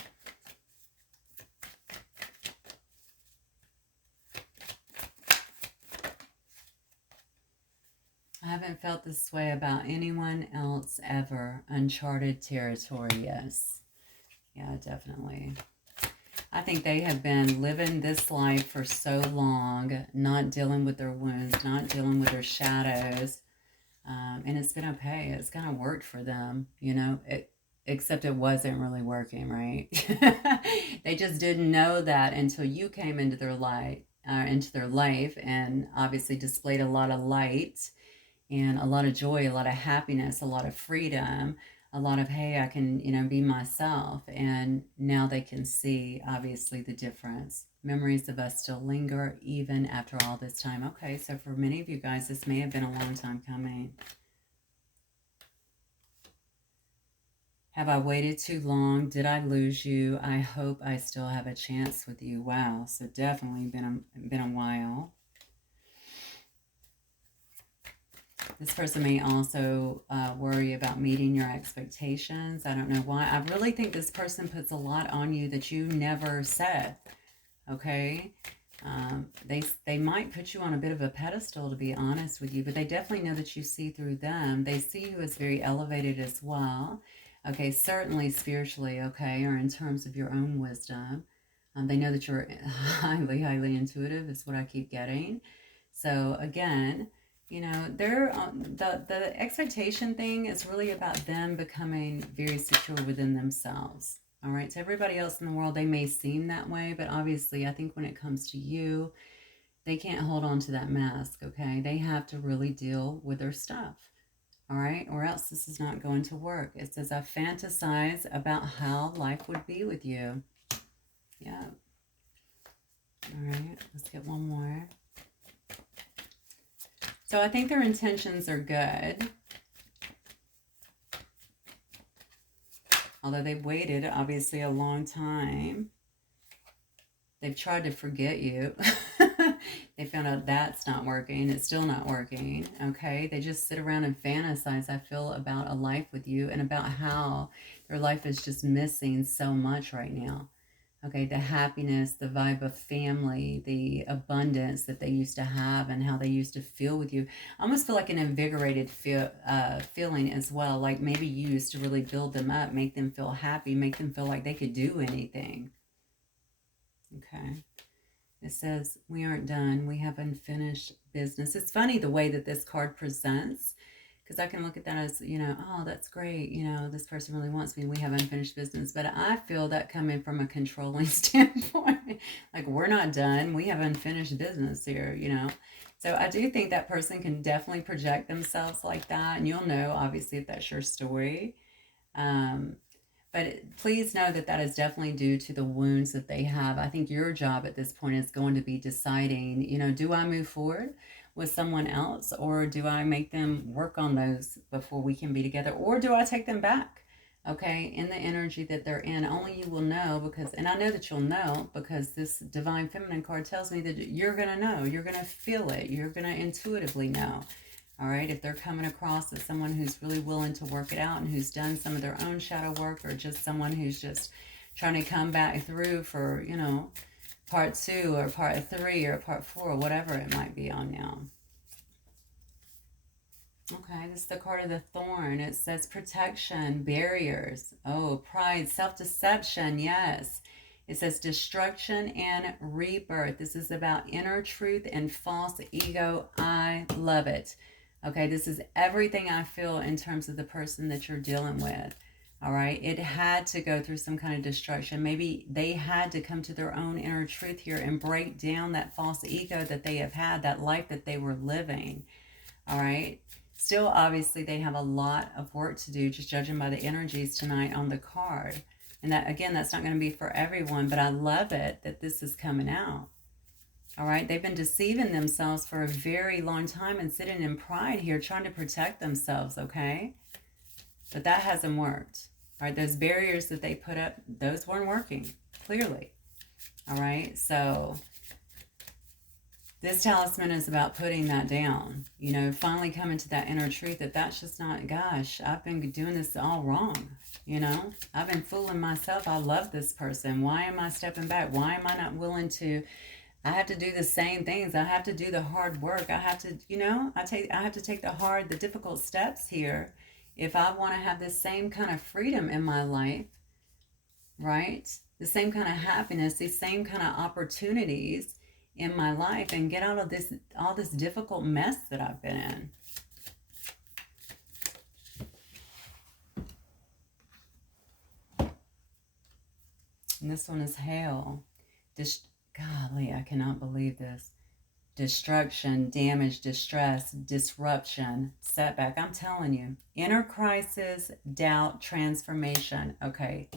I haven't felt this way about anyone else ever. Uncharted territory, yes. Yeah, definitely. I think they have been living this life for so long, not dealing with their wounds, not dealing with their shadows. And it's been okay. It's kind of worked for them, you know, except it wasn't really working, right? They just didn't know that until you came into their light, into their life, and obviously displayed a lot of light and a lot of joy, a lot of happiness, a lot of freedom, a lot of, hey, I can, you know, be myself. And now they can see, obviously, the difference. Memories of us still linger even after all this time. Okay, so for many of you guys, this may have been a long time coming. Have I waited too long? Did I lose you? I hope I still have a chance with you. Wow, so definitely been a while. This person may also worry about meeting your expectations. I don't know why. I really think this person puts a lot on you that you never said, okay? They might put you on a bit of a pedestal, to be honest with you, but they definitely know that you see through them. They see you as very elevated as well, okay? Certainly spiritually, okay, or in terms of your own wisdom. They know that you're highly, highly intuitive is what I keep getting. So again, you know, they're the expectation thing is really about them becoming very secure within themselves. All right, to everybody else in the world, they may seem that way, but obviously, I think when it comes to you, they can't hold on to that mask, okay? They have to really deal with their stuff, all right? Or else this is not going to work. It says, I fantasize about how life would be with you. Yeah. All right, let's get one more. So I think their intentions are good. Although they've waited, obviously, a long time. They've tried to forget you. They found out that's not working. It's still not working, okay? They just sit around and fantasize, I feel, about a life with you and about how their life is just missing so much right now. Okay, the happiness, the vibe of family, the abundance that they used to have and how they used to feel with you. I almost feel like an invigorated feeling as well. Like maybe you used to really build them up, make them feel happy, make them feel like they could do anything. Okay. It says, we aren't done. We have unfinished business. It's funny the way that this card presents, because I can look at that as, you know, oh, that's great. You know, this person really wants me. We have unfinished business. But I feel that coming from a controlling standpoint, like we're not done. We have unfinished business here, you know. So I do think that person can definitely project themselves like that. And you'll know, obviously, if that's your story. But please know that that is definitely due to the wounds that they have. I think your job at this point is going to be deciding, you know, do I move forward with someone else, or do I make them work on those before we can be together, or do I take them back? Okay, in the energy that they're in, only you will know, because, and I know that you'll know because this Divine Feminine card tells me that you're going to know, you're going to feel it, you're going to intuitively know. All right, if they're coming across as someone who's really willing to work it out and who's done some of their own shadow work, or just someone who's just trying to come back through for, you know, part 2 or part 3 or part 4, whatever it might be on now. Okay, this is the card of the Thorn. It says protection, barriers. Oh, pride, self-deception, yes. It says destruction and rebirth. This is about inner truth and false ego. I love it. Okay, this is everything I feel in terms of the person that you're dealing with. All right, it had to go through some kind of destruction. Maybe they had to come to their own inner truth here and break down that false ego that they have had, that life that they were living. All right, still obviously they have a lot of work to do, just judging by the energies tonight on the card. And that, again, that's not going to be for everyone, but I love it that this is coming out. All right, they've been deceiving themselves for a very long time and sitting in pride here, trying to protect themselves, okay? But that hasn't worked. All right, those barriers that they put up, those weren't working, clearly. All right, so this talisman is about putting that down, you know, finally coming to that inner truth that that's just not, gosh, I've been doing this all wrong, you know? I've been fooling myself. I love this person. Why am I stepping back? Why am I not willing to, I have to do the same things. I have to do the hard work. I have to, you know, I have to take the difficult steps here if I want to have this same kind of freedom in my life, right? The same kind of happiness, these same kind of opportunities in my life, and get out of this, all this difficult mess that I've been in. And this one is hail. Golly, I cannot believe this. Destruction, damage, distress, disruption, setback. I'm telling you, inner crisis, doubt, transformation. Okay,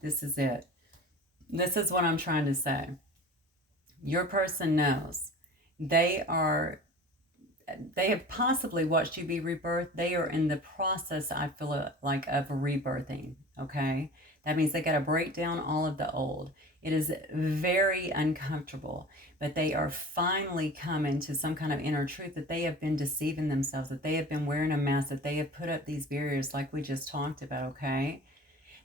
this is it. This is what I'm trying to say. Your person knows. They have possibly watched you be rebirthed. They are in the process, I feel like, of rebirthing, okay? That means they got to break down all of the old. It is very uncomfortable, but they are finally coming to some kind of inner truth that they have been deceiving themselves, that they have been wearing a mask, that they have put up these barriers like we just talked about, okay?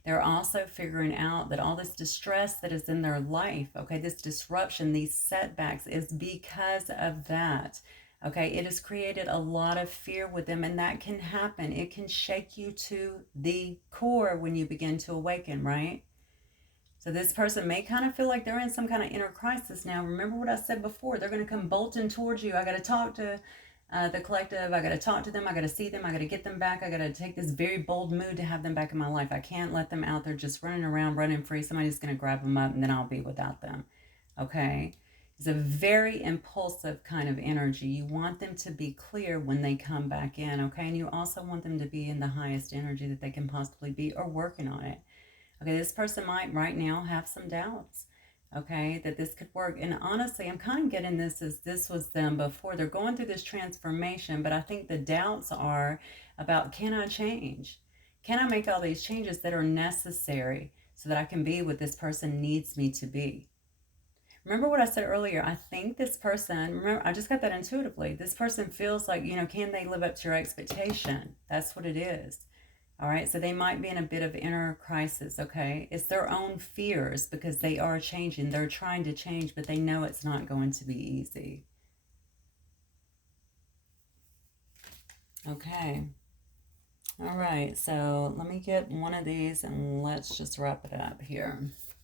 They're also figuring out that all this distress that is in their life, okay, this disruption, these setbacks, is because of that. Okay, it has created a lot of fear with them, and that can happen. It can shake you to the core when you begin to awaken, right? So this person may kind of feel like they're in some kind of inner crisis now. Remember what I said before. They're going to come bolting towards you. I got to talk to the collective. I got to talk to them. I got to see them. I got to get them back. I got to take this very bold mood to have them back in my life. I can't let them out there just running around, running free. Somebody's going to grab them up, and then I'll be without them. Okay? It's a very impulsive kind of energy. You want them to be clear when they come back in, okay? And you also want them to be in the highest energy that they can possibly be, or working on it. Okay, this person might right now have some doubts, okay, that this could work. And honestly, I'm kind of getting this as this was them before. They're going through this transformation, but I think the doubts are about, can I change? Can I make all these changes that are necessary so that I can be what this person needs me to be? Remember what I said earlier? I think this person, remember, I just got that intuitively. This person feels like, you know, can they live up to your expectation? That's what it is. All right, so they might be in a bit of inner crisis, okay? It's their own fears because they are changing. They're trying to change, but they know it's not going to be easy. Okay. All right, so let me get one of these and let's just wrap it up here.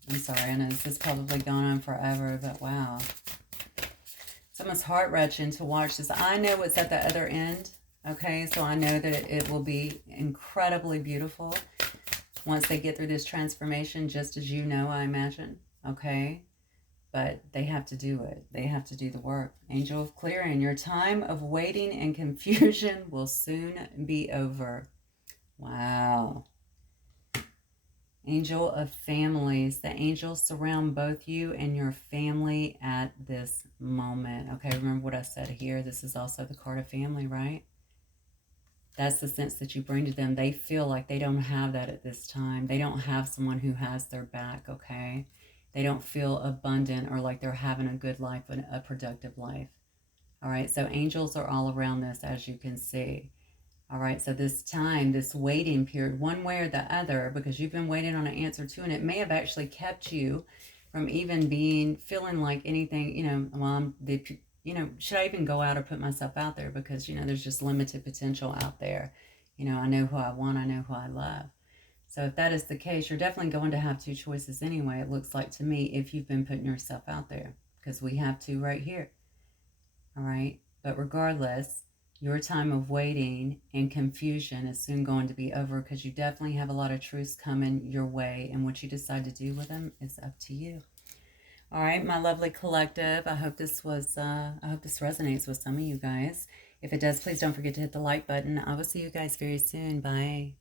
I'm sorry, I know this has probably gone on forever, but wow. It's almost heart-wrenching to watch this. I know what's at the other end, okay? So I know that it will be incredibly beautiful once they get through this transformation, just as you know, I imagine, okay? But they have to do it. They have to do the work. Angel of clearing, your time of waiting and confusion will soon be over. Wow. Angel of families. The angels surround both you and your family at this moment. Okay, remember what I said here. This is also the card of family, right? That's the sense that you bring to them. They feel like they don't have that at this time. They don't have someone who has their back, okay? They don't feel abundant or like they're having a good life and a productive life. All right, so angels are all around this, as you can see. All right, so this time, this waiting period, one way or the other, because you've been waiting on an answer too, and it may have actually kept you from even feeling like anything, well, should I even go out or put myself out there? Because, there's just limited potential out there. I know who I want, I know who I love. So if that is the case, you're definitely going to have two choices anyway, it looks like to me, if you've been putting yourself out there, because we have two right here. All right, but regardless, your time of waiting and confusion is soon going to be over, because you definitely have a lot of truths coming your way, and what you decide to do with them is up to you. All right, my lovely collective, I hope this resonates with some of you guys. If it does, please don't forget to hit the like button. I will see you guys very soon. Bye.